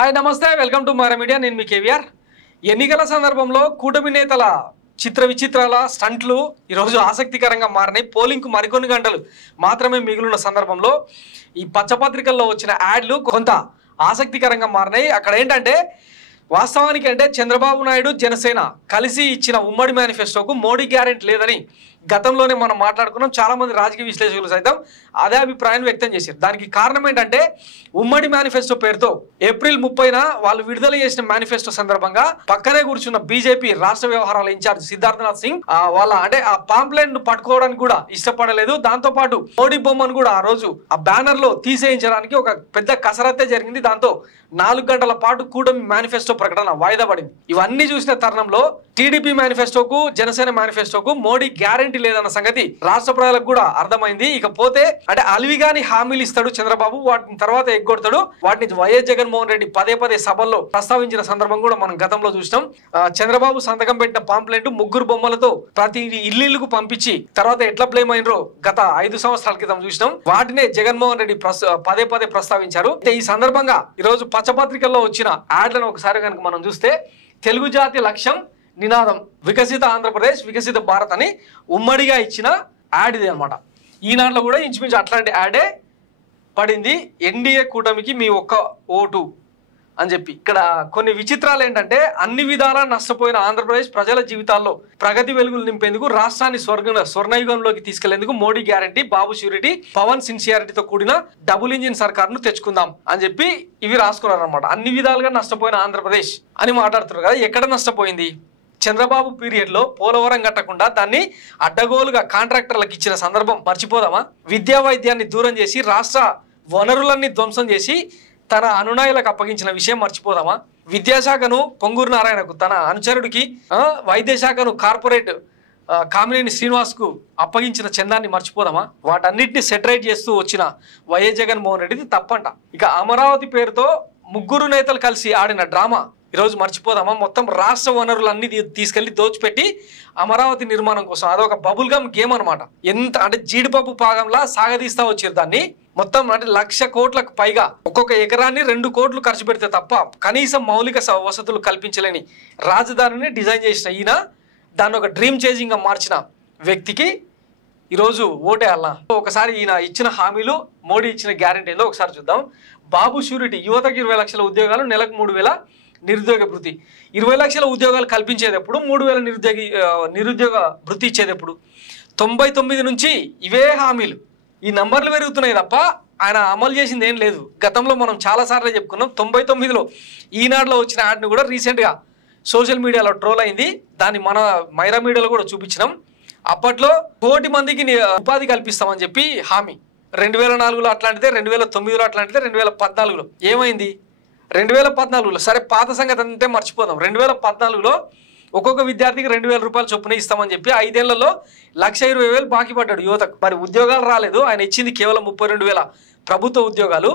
Hi నమస్తే welcome to Mara media నేను మీ కేవీఆర్ ఎన్నికల సందర్భంలో కూటమి నేతల చిత్ర విచిత్రాల స్టంట్లు ఈరోజు ఆసక్తికరంగా మారినాయి పోలింగ్ కు మరికొన్ని గంటలు మాత్రమే మిగిలిన సందర్భంలో ఈ పచ్చపత్రికల్లో వచ్చిన యాడ్లు కొంత ఆసక్తికరంగా మారినాయి అక్కడ ఏంటంటే వాస్తవానికి అంటే చంద్రబాబు నాయుడు జనసేన కలిసి ఇచ్చిన ఉమ్మడి మేనిఫెస్టోకు మోడీ గ్యారెంటీ లేదని గతంలోనే మనం మాట్లాడుకున్నాం చాలా మంది రాజకీయ విశ్లేషకులు సైతం అదే అభిప్రాయాన్ని వ్యక్తం చేశారు దానికి కారణం ఏంటంటే ఉమ్మడి మేనిఫెస్టో పేరుతో ఏప్రిల్ 30న వాళ్ళు విడుదల చేసిన మేనిఫెస్టో సందర్భంగా పక్కనే కూర్చున్న బీజేపీ రాష్ట్ర వ్యవహారాల ఇన్ఛార్జ్ సిద్ధార్థనాథ్ సింగ్ వాళ్ళ అంటే ఆ పాంప్లెట్ ను పట్టుకోవడానికి కూడా ఇష్టపడలేదు దాంతో పాటు మోడీ బొమ్మను కూడా ఆ రోజు ఆ బ్యానర్ లో తీసేయించడానికి ఒక పెద్ద కసరత్తే జరిగింది దాంతో 4 గంటల పాటు కూటమి మేనిఫెస్టో ప్రకటన వాయిదా పడింది ఇవన్నీ చూసిన తరుణంలో టీడీపీ మేనిఫెస్టోకు జనసేన మేనిఫెస్టోకు మోడీ గ్యారెంటీ లేదన్న సంగతి రాష్ట్ర ప్రజలకు కూడా అర్థమైంది ఇకపోతే అంటే అలివిగాని హామీలు ఇస్తాడు చంద్రబాబు వాటిని తర్వాత ఎగ్గొడతాడు వాటిని వైఎస్ జగన్మోహన్ రెడ్డి పదే సభల్లో ప్రస్తావించిన సందర్భం కూడా మనం గతంలో చూసినాం చంద్రబాబు సంతకం పెట్టిన పాంప్లెట్ 3 బొమ్మలతో ప్రతి ఇల్లుకు పంపించి తర్వాత ఎట్లా బ్లేమ్ అయినరో గత 5 సంవత్సరాల క్రితం చూసినాం వాటినే జగన్మోహన్ రెడ్డి పదే ప్రస్తావించారు ఈ సందర్భంగా ఈరోజు పచ్చపత్రికల్లో వచ్చిన యాడ్లను ఒకసారి కనుక మనం చూస్తే తెలుగు జాతి లక్ష్యం నినాదం వికసిత ఆంధ్రప్రదేశ్ వికసిత భారత్ అని ఉమ్మడిగా ఇచ్చిన యాడ్ ఇది అనమాట ఈనాడులో కూడా ఇంచుమించు అట్లాంటి యాడే పడింది ఎన్డీఏ కూటమికి మీ ఒక్క ఓటు అని చెప్పి ఇక్కడ కొన్ని విచిత్రాలు ఏంటంటే అన్ని విధాలా నష్టపోయిన ఆంధ్రప్రదేశ్ ప్రజల జీవితాల్లో ప్రగతి వెలుగులు నింపేందుకు రాష్ట్రాన్ని స్వర్ణయుగంలోకి తీసుకెళ్లేందుకు మోడీ గ్యారంటీ బాబు ష్యూరిటీ పవన్ సిన్సియారిటీతో కూడిన డబుల్ ఇంజిన్ సర్కార్ను తెచ్చుకుందాం అని చెప్పి ఇవి రాసుకున్నారు అనమాట అన్ని విధాలుగా నష్టపోయిన ఆంధ్రప్రదేశ్ అని మాట్లాడుతున్నారు కదా ఎక్కడ నష్టపోయింది చంద్రబాబు పీరియడ్ లో పోలవరం కట్టకుండా దాన్ని అడ్డగోలుగా కాంట్రాక్టర్లకు ఇచ్చిన సందర్భం మర్చిపోదామా విద్యా వైద్యాన్ని దూరం చేసి రాష్ట్ర వనరులన్నీ ధ్వంసం చేసి తన అనునాయులకు అప్పగించిన విషయం మర్చిపోదామా విద్యాశాఖను పొంగూరు నారాయణకు తన అనుచరుడికి వైద్య శాఖను కార్పొరేట్ కామినేని శ్రీనివాస్ కు అప్పగించిన చందాన్ని మర్చిపోదామా వాటన్నిటిని సెటరేట్ చేస్తూ వచ్చిన వైఎస్ జగన్మోహన్ రెడ్డిది తప్పంట ఇక అమరావతి పేరుతో 3 నేతలు కలిసి ఆడిన డ్రామా ఈరోజు మర్చిపోదామా మొత్తం రాష్ట్ర వనరులన్నీ తీసుకెళ్లి దోచిపెట్టి అమరావతి నిర్మాణం కోసం అదొక బబుల్ గమ్ గేమ్ అనమాట ఎంత అంటే జీడిపప్పు పాగంలా సాగదీస్తా వచ్చారు దాన్ని మొత్తం అంటే 1,00,000 కోట్లకు పైగా ఒక్కొక్క ఎకరాన్ని 2 కోట్లు ఖర్చు పెడితే తప్ప కనీసం మౌలిక వసతులు కల్పించలేని రాజధానిని డిజైన్ చేసిన ఈయన దాన్ని ఒక డ్రీమ్ చేంజింగ్ గా మార్చిన వ్యక్తికి ఈరోజు ఓటేయాలనా ఒకసారి ఈయన ఇచ్చిన హామీలు మోడీ ఇచ్చిన గ్యారెంటీ ఏదో ఒకసారి చూద్దాం బాబు ష్యూరిటీ యువతకు 20 లక్షల ఉద్యోగాలు నెలకు 3,000 నిరుద్యోగ భృతి 20 లక్షల ఉద్యోగాలు కల్పించేటప్పుడు 3,000 నిరుద్యోగ భృతి ఇచ్చేటప్పుడు 99 నుంచి ఇవే హామీలు ఈ నంబర్లు పెరుగుతున్నాయి తప్ప ఆయన అమలు చేసింది ఏం లేదు గతంలో మనం చాలాసార్లు చెప్పుకున్నాం 99లో ఈనాడులో వచ్చిన యాడ్ని కూడా రీసెంట్గా సోషల్ మీడియాలో ట్రోల్ అయింది దాన్ని మన మైరా మీడియాలో కూడా చూపించినాం అప్పట్లో 1 కోటి మందికి ఉపాధి కల్పిస్తామని చెప్పి హామీ 2004లో అట్లాంటిదే 2009లో అట్లాంటిదే 2014లో ఏమైంది 2014లో సరే పాత సంగతి అంటే మర్చిపోదాం 2014లో ఒక్కొక్క విద్యార్థికి 2,000 రూపాయలు చొప్పున ఇస్తామని చెప్పి 5 ఏళ్లలో 1,20,000 బాకీ పడ్డాడు యువతకు మరి ఉద్యోగాలు రాలేదు ఆయన ఇచ్చింది కేవలం 32,000 ప్రభుత్వ ఉద్యోగాలు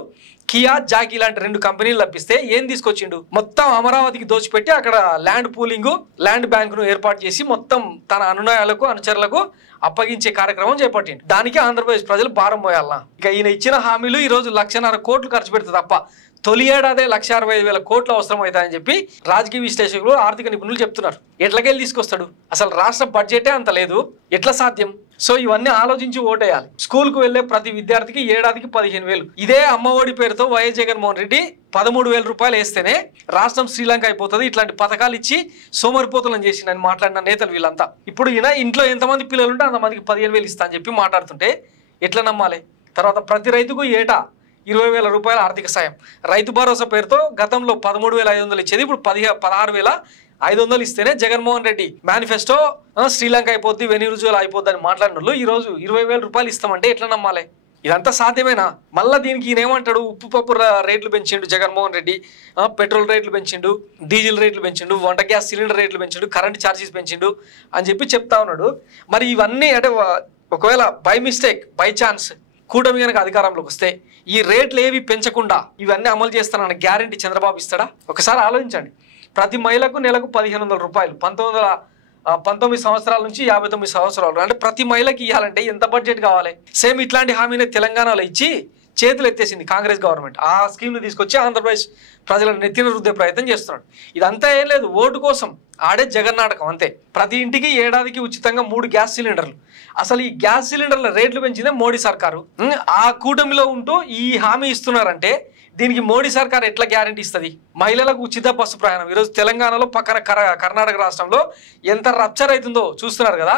కియా జాకీ లాంటి 2 కంపెనీలు లభిస్తే ఏం తీసుకొచ్చిండు మొత్తం అమరావతికి దోచిపెట్టి అక్కడ ల్యాండ్ పూలింగ్ ల్యాండ్ బ్యాంకును ఏర్పాటు చేసి మొత్తం తన అనునాయాలకు అనుచరులకు అప్పగించే కార్యక్రమం చేపట్టిండు దానికి ఆంధ్రప్రదేశ్ ప్రజలు భారం పోయాలనా ఇక ఈయన ఇచ్చిన హామీలు ఈరోజు 1,50,000 కోట్లు ఖర్చు పెడితే తప్ప తొలి ఏడాదే 1,65,000 కోట్లు అవసరం అవుతాయని చెప్పి రాజకీయ విశ్లేషకులు ఆర్థిక నిపుణులు చెప్తున్నారు ఎట్లకెళ్ళి తీసుకొస్తాడు అసలు రాష్ట్ర బడ్జెటే అంత లేదు ఎట్లా సాధ్యం సో ఇవన్నీ ఆలోచించి ఓటేయాలి స్కూల్ కు వెళ్లే ప్రతి విద్యార్థికి ఏడాదికి 15,000 ఇదే అమ్మఒడి పేరుతో వైఎస్ జగన్మోహన్ రెడ్డి 13,000 రూపాయలు వేస్తేనే రాష్ట్రం శ్రీలంక అయిపోతుంది ఇట్లాంటి పథకాలు ఇచ్చి సోమరిపోతులను చేసి నేను మాట్లాడిన నేతలు వీళ్ళంతా ఇప్పుడు ఈయన ఇంట్లో ఎంతమంది పిల్లలు ఉంటే అంతమందికి 15,000 ఇస్తా అని చెప్పి మాట్లాడుతుంటే ఎట్లా నమ్మాలి తర్వాత ప్రతి రైతుకు ఏటా 20,000 రూపాయల ఆర్థిక సాయం రైతు భరోసా పేరుతో గతంలో 13,500 ఇచ్చేది ఇప్పుడు 16,500 ఇస్తేనే జగన్మోహన్ రెడ్డి మేనిఫెస్టో శ్రీలంక అయిపోద్ది వెనిజులా అయిపోద్ది అని మాట్లాడిన వాళ్ళు ఈరోజు 20,000 రూపాయలు ఇస్తామంటే ఎట్లా నమ్మాలి ఇదంతా సాధ్యమేనా మళ్ళీ దీనికి ఈయన ఏమంటాడు ఉప్పు పప్పు రేట్లు పెంచిండు జగన్మోహన్ రెడ్డి పెట్రోల్ రేట్లు పెంచిండు డీజిల్ రేట్లు పెంచిండు వంట గ్యాస్ సిలిండర్ రేట్లు పెంచిండు కరెంట్ ఛార్జెస్ పెంచిండు అని చెప్పి చెప్తా ఉన్నాడు మరి ఇవన్నీ అంటే ఒకవేళ బై మిస్టేక్ బై ఛాన్స్ కూటమి కనుక అధికారంలోకి వస్తే ఈ రేట్లు ఏవి పెంచకుండా ఇవన్నీ అమలు చేస్తానన్న గ్యారెంటీ చంద్రబాబు ఇస్తాడా ఒకసారి ఆలోచించండి ప్రతి మహిళకు నెలకు 1,500 రూపాయలు 19 సంవత్సరాల నుంచి 59 సంవత్సరాలు అంటే ప్రతి మహిళకి ఇవ్వాలంటే ఎంత బడ్జెట్ కావాలి సేమ్ ఇట్లాంటి హామీనే తెలంగాణలో ఇచ్చి చేతులు ఎత్తేసింది కాంగ్రెస్ గవర్నమెంట్. ఆ స్కీమ్ను తీసుకొచ్చి ఆంధ్రప్రదేశ్ ప్రజలను నెత్తిన రుద్దే ప్రయత్నం చేస్తున్నాడు. ఇదంతా ఏం లేదు, ఓటు కోసం ఆడే జగన్నాటకం అంతే. ప్రతి ఇంటికి ఏడాదికి ఉచితంగా 3 గ్యాస్ సిలిండర్లు. అసలు ఈ గ్యాస్ సిలిండర్ల రేట్లు పెంచిందే మోడీ సర్కారు. ఆ కూటమిలో ఉంటూ ఈ హామీ ఇస్తున్నారంటే దీనికి మోడీ సర్కార్ ఎట్లా గ్యారంటీ ఇస్తుంది? మహిళలకు ఉచిత బస్సు ప్రయాణం. ఈరోజు తెలంగాణలో పక్కన కర్ణాటక రాష్ట్రంలో ఎంత రప్చర్ అవుతుందో చూస్తున్నారు కదా.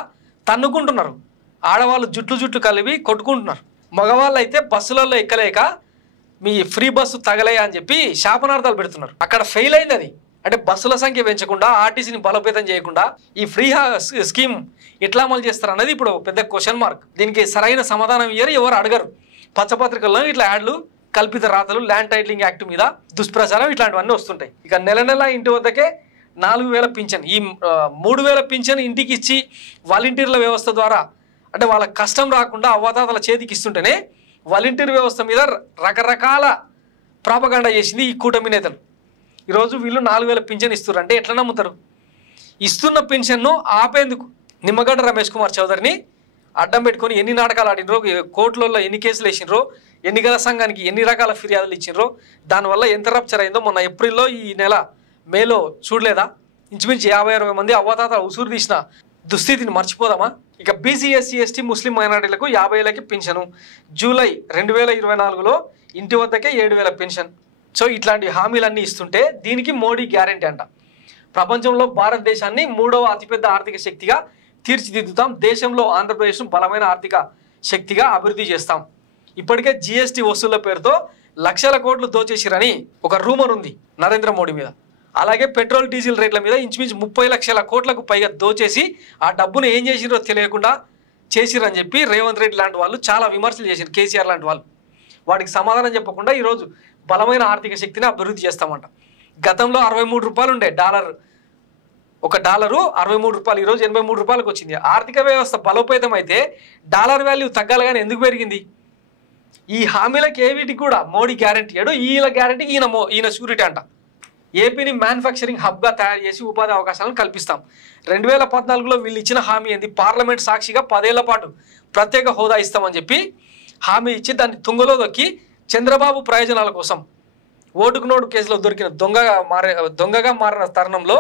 తన్నుకుంటున్నారు, ఆడవాళ్ళు జుట్లు కలిపి కొట్టుకుంటున్నారు. మగవాళ్ళు అయితే బస్సులలో ఎక్కలేక మీ ఫ్రీ బస్సు తగలేయా అని చెప్పి శాపనార్థాలు పెడుతున్నారు. అక్కడ ఫెయిల్ అయింది అది. అంటే బస్సుల సంఖ్య పెంచకుండా, ఆర్టీసీని బలోపేతం చేయకుండా ఈ ఫ్రీ స్కీమ్ ఎట్లా అమలు చేస్తారు అన్నది ఇప్పుడు పెద్ద క్వశ్చన్ మార్క్. దీనికి సరైన సమాధానం ఇయ్యరు, ఎవరు అడగరు. పచ్చపత్రికల్లో ఇట్లా యాడ్లు, కల్పిత రాతలు, ల్యాండ్ టైటిలింగ్ యాక్ట్ మీద దుష్ప్రచారం ఇట్లాంటివన్నీ వస్తుంటాయి. ఇక నెల ఇంటి వద్దకే 4000 పింఛన్. ఈ 3000 పింఛన్ ఇంటికి ఇచ్చి వాలంటీర్ల వ్యవస్థ ద్వారా, అంటే వాళ్ళ కష్టం రాకుండా అవ్వాతాతల చేతికి ఇస్తుంటేనే వాలంటీర్ వ్యవస్థ మీద రకరకాల ప్రాపగండా చేసింది ఈ కూటమి నేతలు. ఈరోజు వీళ్ళు 4000 పింఛన్ ఇస్తున్నారు అంటే ఎట్లా నమ్ముతారు? ఇస్తున్న పెన్షన్ను ఆపేందుకు నిమ్మగడ్డ రమేష్ కుమార్ చౌదరిని అడ్డం పెట్టుకొని ఎన్ని నాటకాలు ఆడినరో, కోర్టులలో ఎన్ని కేసులు వేసినరో, ఎన్నికల సంఘానికి ఎన్ని రకాల ఫిర్యాదులు ఇచ్చినరో, దానివల్ల ఎంత రప్చర్ అయిందో మొన్న ఏప్రిల్లో, ఈ నెల మేలో చూడలేదా? ఇంచుమించు 50-60 మంది అవ్వాతాతల ఉసురు తీసిన దుస్థితిని మర్చిపోదామా? ఇక బీసీ, ఎస్సీ, ఎస్టీ, ముస్లిం మైనారిటీలకు 50 ఏళ్ళకి పెన్షను. జూలై 2024లో ఇంటి వద్దకే 7000 పెన్షన్. సో ఇట్లాంటి హామీలన్నీ ఇస్తుంటే దీనికి మోడీ గ్యారంటీ అంట. ప్రపంచంలో భారతదేశాన్ని 3వ అతిపెద్ద ఆర్థిక శక్తిగా తీర్చిదిద్దుతాం, దేశంలో ఆంధ్రప్రదేశ్ను బలమైన ఆర్థిక శక్తిగా అభివృద్ధి చేస్తాం. ఇప్పటికే జీఎస్టీ వసూళ్ల పేరుతో లక్షల కోట్లు దోచేసిరని ఒక రూమర్ ఉంది నరేంద్ర మోడీ మీద. అలాగే పెట్రోల్, డీజిల్ రేట్ల మీద ఇంచుమించు 30 లక్షల కోట్లకు పైగా దోచేసి ఆ డబ్బును ఏం చేసిరో తెలియకుండా చేసిరని చెప్పి రేవంత్ రెడ్డి లాంటి వాళ్ళు చాలా విమర్శలు చేశారు, కేసీఆర్ లాంటి వాళ్ళు. వాటికి సమాధానం చెప్పకుండా ఈరోజు బలమైన ఆర్థిక శక్తిని అభివృద్ధి చేస్తామంట. గతంలో 63 రూపాయలు ఉండే డాలర్, ఒక డాలరు 63 రూపాయలు, ఈరోజు 83 రూపాయలకు వచ్చింది. ఆర్థిక వ్యవస్థ బలోపేతం అయితే డాలర్ వాల్యూ తగ్గాలి కానీ ఎందుకు పెరిగింది? ఈ హామీలకు ఏవిటికి కూడా మోడీ గ్యారంటీ ఇయ్యాడు. ఈయన గ్యారంటీ ఈయన షూరిటీ అంట. ఏపీని మ్యానుఫ్యాక్చరింగ్ హబ్గా తయారు చేసి ఉపాధి అవకాశాలను కల్పిస్తాం. 2014లో వీళ్ళు ఇచ్చిన హామీ ఏంది? పార్లమెంట్ సాక్షిగా 10 ఏళ్ల పాటు ప్రత్యేక హోదా ఇస్తామని చెప్పి హామీ ఇచ్చి దాన్ని తుంగలో దొక్కి చంద్రబాబు ప్రయోజనాల కోసం ఓటుకు నోటు కేసులో దొరికిన దొంగగా మారిన తరుణంలో,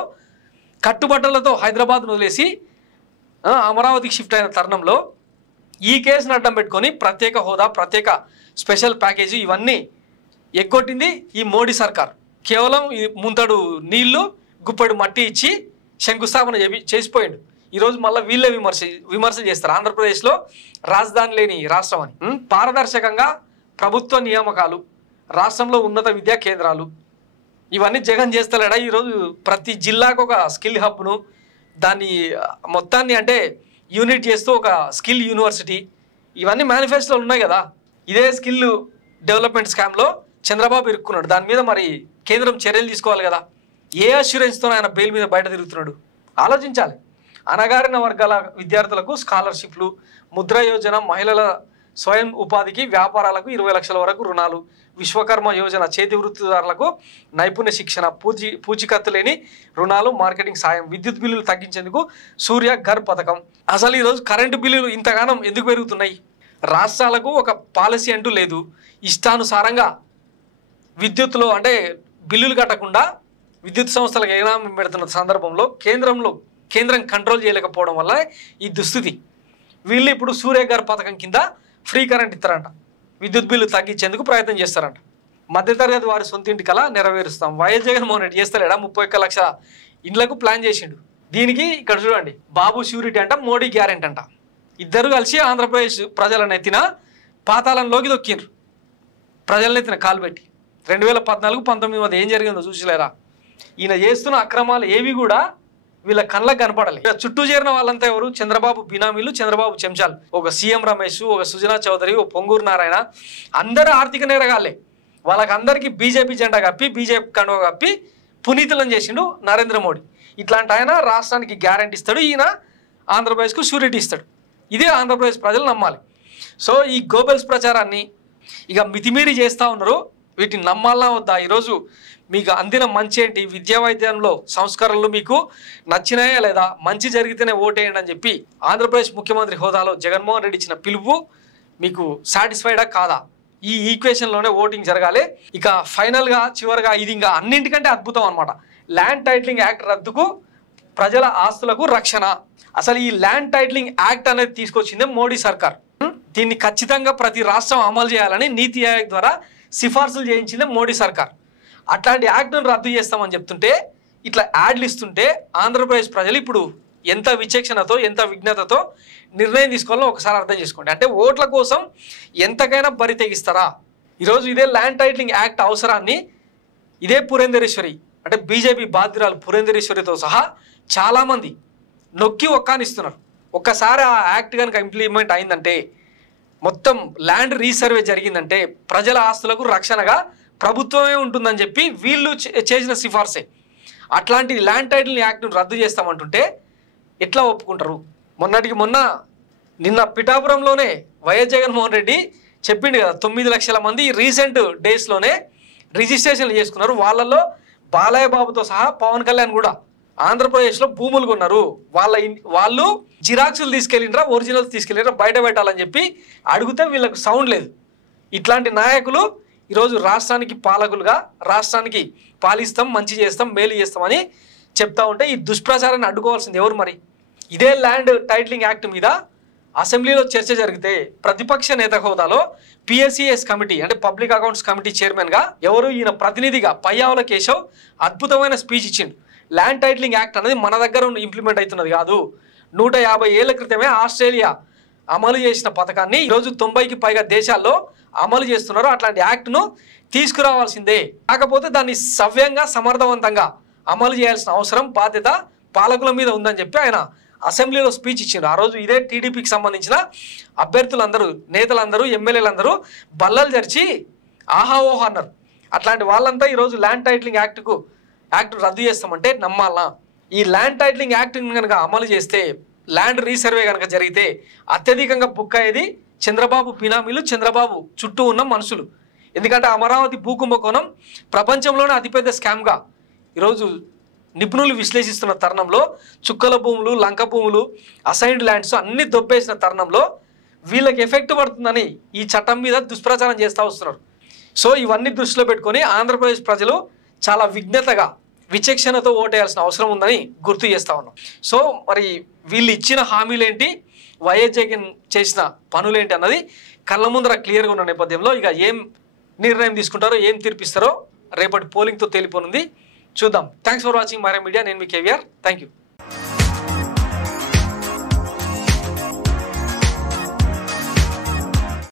కట్టుబట్టలతో హైదరాబాద్ను వదిలేసి అమరావతికి షిఫ్ట్ అయిన తరుణంలో ఈ కేసును అడ్డం పెట్టుకొని ప్రత్యేక హోదా, ప్రత్యేక స్పెషల్ ప్యాకేజీ ఇవన్నీ ఎగ్గొట్టింది ఈ మోడీ సర్కార్. కేవలం ముంతడు నీళ్లు, గుప్పెడు మట్టి ఇచ్చి శంకుస్థాపన చేసిపోయాడు. ఈరోజు మళ్ళీ వీళ్ళే విమర్శ చేస్తారు, ఆంధ్రప్రదేశ్లో రాజధాని లేని రాష్ట్రం అని. పారదర్శకంగా ప్రభుత్వ నియామకాలు, రాష్ట్రంలో ఉన్నత విద్యా కేంద్రాలు, ఇవన్నీ జగన్ చేస్తలేడా? ఈరోజు ప్రతి జిల్లాకు ఒక స్కిల్ హబ్ను, దాన్ని మొత్తాన్ని అంటే యూనిట్ చేస్తూ ఒక స్కిల్ యూనివర్సిటీ, ఇవన్నీ మేనిఫెస్టోలు ఉన్నాయి కదా. ఇదే స్కిల్ డెవలప్మెంట్ స్కామ్లో చంద్రబాబు ఇరుక్కున్నాడు. దాని మీద మరి కేంద్రం చర్యలు తీసుకోవాలి కదా. ఏ అష్యూరెన్స్తో ఆయన బెయిల్ మీద బయట తిరుగుతున్నాడు? ఆలోచించాలి. అణగారిన వర్గాల విద్యార్థులకు స్కాలర్షిప్లు, ముద్ర యోజన, మహిళల స్వయం ఉపాధికి, వ్యాపారాలకు 20 లక్షల వరకు రుణాలు, విశ్వకర్మ యోజన, చేతి వృత్తిదారులకు నైపుణ్య శిక్షణ, పూచికత్తు లేని రుణాలు, మార్కెటింగ్ సాయం, విద్యుత్ బిల్లులు తగ్గించేందుకు సూర్య ఘర్ పథకం. అసలు ఈరోజు కరెంటు బిల్లులు ఇంతగానం ఎందుకు పెరుగుతున్నాయి? రాష్ట్రాలకు ఒక పాలసీ అంటూ లేదు. ఇష్టానుసారంగా విద్యుత్తులో అంటే బిల్లులు కట్టకుండా విద్యుత్ సంస్థలకు ఎనామం పెడుతున్న సందర్భంలో కేంద్రం కంట్రోల్ చేయలేకపోవడం వల్ల ఈ దుస్థితి. వీళ్ళు ఇప్పుడు సూర్య ఘర్ పథకం కింద ఫ్రీ కరెంట్ ఇస్తారంట, విద్యుత్ బిల్లు తగ్గించేందుకు ప్రయత్నం చేస్తారంట. మధ్యతరగతి వారి సొంత ఇంటి కల నెరవేరుస్తాం. వైఎస్ జగన్మోహన్ రెడ్డి చేస్తలేడా? 31 లక్షల ఇండ్లకు ప్లాన్ చేసిండు. దీనికి ఇక్కడ చూడండి, బాబు షూరిటీ అంట, మోడీ గ్యారెంటీ అంట. ఇద్దరు కలిసి ఆంధ్రప్రదేశ్ ప్రజలను ఎత్తిన పాతాళంలోకి దొక్కిండ్రు. ప్రజలను ఎత్తిన కాలు పెట్టి 2014-19 మధ్య ఏం జరిగిందో చూసిలేరా? ఈయన చేస్తున్న అక్రమాలు ఏవి కూడా వీళ్ళ కళ్ళకు కనపడాలి. చుట్టూ చేరిన వాళ్ళంతా ఎవరు? చంద్రబాబు బినామీలు, చంద్రబాబు చెంచాలు. ఒక సీఎం రమేష్, ఒక సుజనా చౌదరి, ఒక పొంగూరు నారాయణ, అందరూ ఆర్థిక నేరగాళ్లే. వాళ్ళకందరికీ బీజేపీ జెండా కప్పి, బీజేపీ కండువ కప్పి పునీతులను చేసిండు నరేంద్ర మోడీ. ఇట్లాంటి ఆయన రాష్ట్రానికి గ్యారంటీ ఇస్తాడు, ఈయన ఆంధ్రప్రదేశ్కు షూరిటీ ఇస్తాడు. ఇదే ఆంధ్రప్రదేశ్ ప్రజలు నమ్మాలి. సో ఈ గోబెల్స్ ప్రచారాన్ని ఇక మితిమీరి చేస్తూ ఉన్నారు. వీటిని నమ్మాలా వద్దా? ఈరోజు మీకు అందిన మంచి ఏంటి? విద్యా వైద్యంలో సంస్కరణలు మీకు నచ్చినాయా లేదా? మంచి జరిగితేనే ఓటేయండి అని చెప్పి ఆంధ్రప్రదేశ్ ముఖ్యమంత్రి హోదాలో జగన్మోహన్ రెడ్డి ఇచ్చిన పిలుపు మీకు సాటిస్ఫైడా కాదా? ఈ ఈక్వేషన్లోనే ఓటింగ్ జరగాలి. ఇక ఫైనల్గా చివరిగా ఇది ఇంకా అన్నింటికంటే అద్భుతం అనమాట. ల్యాండ్ టైటిలింగ్ యాక్ట్ రద్దుకు ప్రజల ఆస్తులకు రక్షణ. అసలు ఈ ల్యాండ్ టైటిలింగ్ యాక్ట్ అనేది తీసుకొచ్చిందే మోడీ సర్కార్. దీన్ని ఖచ్చితంగా ప్రతి రాష్ట్రం అమలు చేయాలని నీతి ఆయోగ్ ద్వారా సిఫార్సులు చేయించిందే మోడీ సర్కార్. అట్లాంటి యాక్ట్ను రద్దు చేస్తామని చెప్తుంటే ఇట్లా యాడ్లు ఇస్తుంటే ఆంధ్రప్రదేశ్ ప్రజలు ఇప్పుడు ఎంత విచక్షణతో ఎంత విజ్ఞతతో నిర్ణయం తీసుకోవాలో ఒకసారి అర్థం చేసుకోండి. అంటే ఓట్ల కోసం ఎంతకైనా బరి తెగిస్తారా? ఈరోజు ఇదే ల్యాండ్ టైటిలింగ్ యాక్ట్ అవసరాన్ని ఇదే పురంధరేశ్వరి అంటే బీజేపీ బాధ్యురాలు పురంధరేశ్వరితో సహా చాలామంది నొక్కి ఒక్కానిస్తున్నారు. ఒక్కసారి ఆ యాక్ట్ కనుక ఇంప్లిమెంట్ అయిందంటే, మొత్తం ల్యాండ్ రీసర్వే జరిగిందంటే ప్రజల ఆస్తులకు రక్షణగా ప్రభుత్వమే ఉంటుందని చెప్పి వీళ్ళు చేసిన సిఫార్సే. అట్లాంటి ల్యాండ్ టైటిల్ యాక్ట్ను రద్దు చేస్తామంటుంటే ఎట్లా ఒప్పుకుంటారు? మొన్నటికి మొన్న నిన్న పిఠాపురంలోనే వైఎస్ జగన్మోహన్ రెడ్డి చెప్పిండు కదా, 9 లక్షల మంది రీసెంట్ డేస్లోనే రిజిస్ట్రేషన్లు చేసుకున్నారు. వాళ్ళల్లో బాలయ్య బాబుతో సహా పవన్ కళ్యాణ్ కూడా ఆంధ్రప్రదేశ్లో భూములు కొన్నారు. వాళ్ళు జిరాక్సులు తీసుకెళ్ళినరా ఒరిజినల్స్ తీసుకెళ్ళినరా బయట పెట్టాలని చెప్పి అడిగితే వీళ్ళకు సౌండ్ లేదు. ఇట్లాంటి నాయకులు ఈరోజు రాష్ట్రానికి పాలకులుగా రాష్ట్రానికి పాలిస్తాం, మంచి చేస్తాం, మేలు చేస్తామని చెప్తా ఉంటే ఈ దుష్ప్రచారాన్ని అడ్డుకోవాల్సింది ఎవరు? మరి ఇదే ల్యాండ్ టైటిలింగ్ యాక్ట్ మీద అసెంబ్లీలో చర్చ జరిగితే ప్రతిపక్ష నేత హోదాలో పిఎస్సిఎస్ కమిటీ అంటే పబ్లిక్ అకౌంట్స్ కమిటీ చైర్మన్గా ఎవరు ఈయన ప్రతినిధిగా పయ్యావుల కేశవ్ అద్భుతమైన స్పీచ్ ఇచ్చిండు. ల్యాండ్ టైటిలింగ్ యాక్ట్ అనేది మన దగ్గర ఇంప్లిమెంట్ అవుతున్నది కాదు, 150 ఏళ్ల క్రితమే ఆస్ట్రేలియా అమలు చేసిన పథకాన్ని ఈరోజు 90కి పైగా దేశాల్లో అమలు చేస్తున్నారు. అట్లాంటి యాక్ట్ను తీసుకురావాల్సిందే. కాకపోతే దాన్ని సవ్యంగా సమర్థవంతంగా అమలు చేయాల్సిన అవసరం బాధ్యత పాలకుల మీద ఉందని చెప్పి ఆయన అసెంబ్లీలో స్పీచ్ ఇచ్చిండు. ఆ రోజు ఇదే టీడీపీకి సంబంధించిన అభ్యర్థులందరూ, నేతలందరూ, ఎమ్మెల్యేలందరూ బల్లలు జరిచి ఆహా ఓహా అన్నారు. అట్లాంటి వాళ్ళంతా ఈరోజు ల్యాండ్ టైటిలింగ్ యాక్ట్ రద్దు చేస్తామంటే నమ్మాలా? ఈ ల్యాండ్ టైటిలింగ్ యాక్ట్ కనుక అమలు చేస్తే, ల్యాండ్ రీసర్వే కనుక జరిగితే అత్యధికంగా బుక్ అయ్యేది చంద్రబాబు బినామీలు, చంద్రబాబు చుట్టూ ఉన్న మనుషులు. ఎందుకంటే అమరావతి భూకుంభకోణం ప్రపంచంలోనే అతిపెద్ద స్కామ్గా ఈరోజు నిపుణులు విశ్లేషిస్తున్న తరుణంలో, చుక్కల భూములు, లంక భూములు, అసైన్డ్ ల్యాండ్స్ అన్ని దొబ్బేసిన తరుణంలో వీళ్ళకి ఎఫెక్ట్ పడుతుందని ఈ చట్టం మీద దుష్ప్రచారం చేస్తూ వస్తున్నారు. సో ఇవన్నీ దృష్టిలో పెట్టుకొని ఆంధ్రప్రదేశ్ ప్రజలు చాలా విజ్ఞతగా విచక్షణతో ఓటేయాల్సిన అవసరం ఉందని గుర్తు చేస్తూ ఉన్నాం. సో మరి వీళ్ళు ఇచ్చిన హామీలేంటి, వైఎస్ జగన్ చేసిన పనులేంటి అన్నది కళ్ళ ముందర క్లియర్గా ఉన్న నేపథ్యంలో ఇక ఏం నిర్ణయం తీసుకుంటారో, ఏం తీర్పిస్తారో రేపటి పోలింగ్తో తేలిపోనుంది. చూద్దాం. థ్యాంక్స్ ఫర్ వాచింగ్ మారా మీడియా. నేను మీ కేవీఆర్. Thank you.